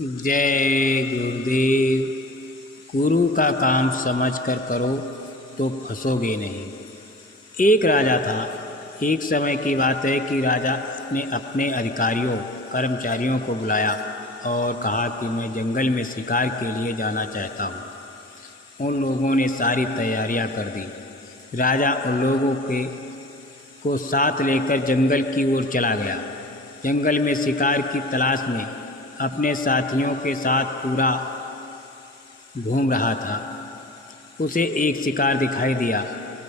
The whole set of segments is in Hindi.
जय गुरुदेव। गुरु का काम समझकर करो तो फंसोगे नहीं। एक राजा था। एक समय की बात है कि राजा ने अपने अधिकारियों कर्मचारियों को बुलाया और कहा कि मैं जंगल में शिकार के लिए जाना चाहता हूँ। उन लोगों ने सारी तैयारियां कर दी। राजा उन लोगों को साथ लेकर जंगल की ओर चला गया। जंगल में शिकार की तलाश में अपने साथियों के साथ पूरा घूम रहा था। उसे एक शिकार दिखाई दिया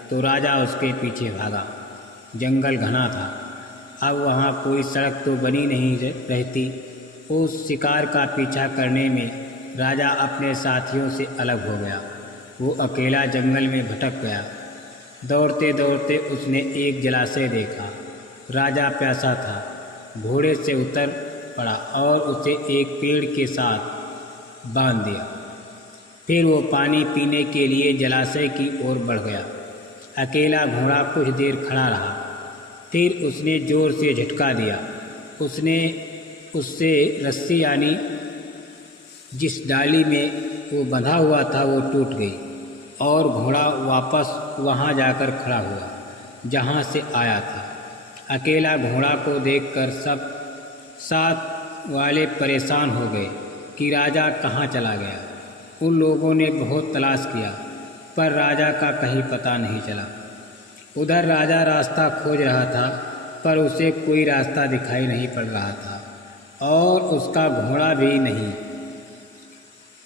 तो राजा उसके पीछे भागा। जंगल घना था। अब वहाँ कोई सड़क तो बनी नहीं रहती। उस शिकार का पीछा करने में राजा अपने साथियों से अलग हो गया। वो अकेला जंगल में भटक गया। दौड़ते दौड़ते उसने एक जलाशय देखा। राजा प्यासा था। घोड़े से उतर पड़ा और उसे एक पेड़ के साथ बांध दिया। फिर वो पानी पीने के लिए जलाशय की ओर बढ़ गया। अकेला घोड़ा कुछ देर खड़ा रहा। फिर उसने जोर से झटका दिया। उससे रस्सी यानी जिस डाली में वो बंधा हुआ था वो टूट गई और घोड़ा वापस वहाँ जाकर खड़ा हुआ जहाँ से आया था। अकेला घोड़ा को देखकर सब साथ वाले परेशान हो गए कि राजा कहाँ चला गया। उन लोगों ने बहुत तलाश किया पर राजा का कहीं पता नहीं चला। उधर राजा रास्ता खोज रहा था पर उसे कोई रास्ता दिखाई नहीं पड़ रहा था और उसका घोड़ा भी नहीं।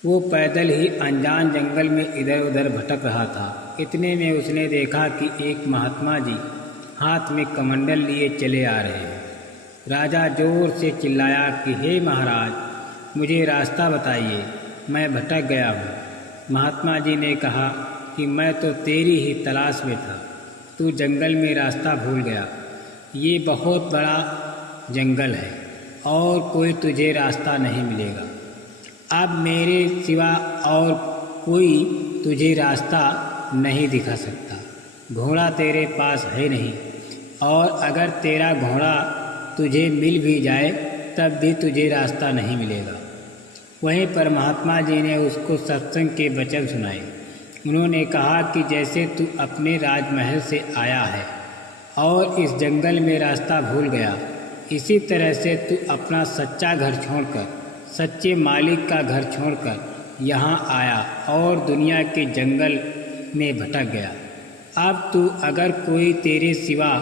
वो पैदल ही अनजान जंगल में इधर उधर भटक रहा था। इतने में उसने देखा कि एक महात्मा जी हाथ में कमंडल लिए चले आ रहे हैं। राजा जोर से चिल्लाया कि हे महाराज, मुझे रास्ता बताइए, मैं भटक गया हूँ। महात्मा जी ने कहा कि मैं तो तेरी ही तलाश में था। तू जंगल में रास्ता भूल गया। ये बहुत बड़ा जंगल है और कोई तुझे रास्ता नहीं मिलेगा। अब मेरे सिवा और कोई तुझे रास्ता नहीं दिखा सकता। घोड़ा तेरे पास है नहीं और अगर तेरा घोड़ा तुझे मिल भी जाए तब भी तुझे रास्ता नहीं मिलेगा। वहीं पर महात्मा जी ने उसको सत्संग के वचन सुनाए। उन्होंने कहा कि जैसे तू अपने राजमहल से आया है और इस जंगल में रास्ता भूल गया, इसी तरह से तू अपना सच्चा घर छोड़कर, सच्चे मालिक का घर छोड़कर यहाँ आया और दुनिया के जंगल में भटक गया। अब तू अगर कोई तेरे सिवा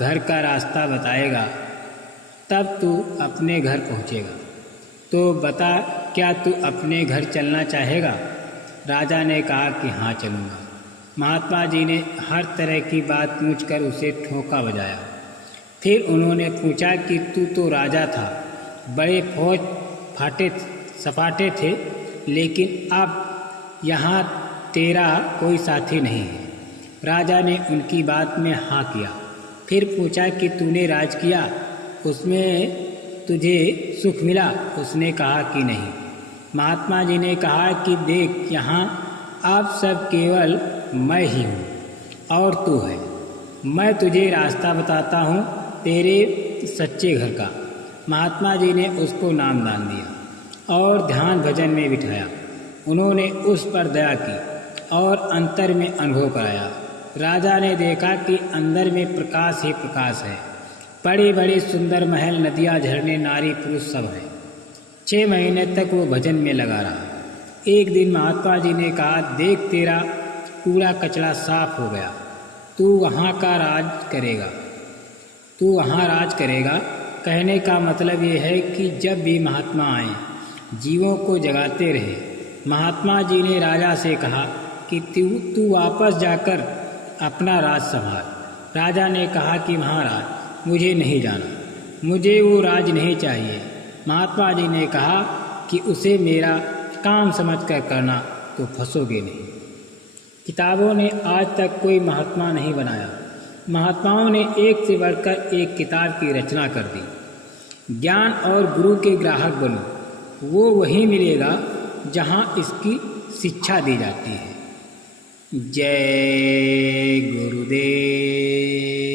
घर का रास्ता बताएगा तब तू अपने घर पहुँचेगा। तो बता, क्या तू अपने घर चलना चाहेगा? राजा ने कहा कि हाँ चलूँगा। महात्मा जी ने हर तरह की बात पूछकर उसे ठोका बजाया। फिर उन्होंने पूछा कि तू तो राजा था, बड़े फौज सपाटे थे, लेकिन अब यहाँ तेरा कोई साथी नहीं है। राजा ने उनकी बात में हाँ किया। फिर पूछा कि तूने राज किया, उसमें तुझे सुख मिला? उसने कहा कि नहीं। महात्मा जी ने कहा कि देख, यहाँ आप सब केवल मैं ही हूँ और तू है। मैं तुझे रास्ता बताता हूँ तेरे सच्चे घर का। महात्मा जी ने उसको नामदान दिया और ध्यान भजन में बिठाया। उन्होंने उस पर दया की और अंतर में अनुभव कराया। राजा ने देखा कि अंदर में प्रकाश ही प्रकाश है। बड़े बड़े सुंदर महल, नदियाँ, झरने, नारी पुरुष सब हैं। 6 महीने तक वो भजन में लगा रहा। एक दिन महात्मा जी ने कहा, देख तेरा कूड़ा कचरा साफ हो गया, तू वहाँ राज करेगा। कहने का मतलब ये है कि जब भी महात्मा आए जीवों को जगाते रहे। महात्मा जी ने राजा से कहा कि तू वापस जाकर अपना राज संभाल। राजा ने कहा कि महाराज, मुझे नहीं जाना, मुझे वो राज नहीं चाहिए। महात्मा जी ने कहा कि उसे मेरा काम समझकर करना तो फंसोगे नहीं। किताबों ने आज तक कोई महात्मा नहीं बनाया। महात्माओं ने एक से बढ़कर एक किताब की रचना कर दी। ज्ञान और गुरु के ग्राहक बनो, वो वहीं मिलेगा जहाँ इसकी शिक्षा दी जाती है। जय गुरुदेव।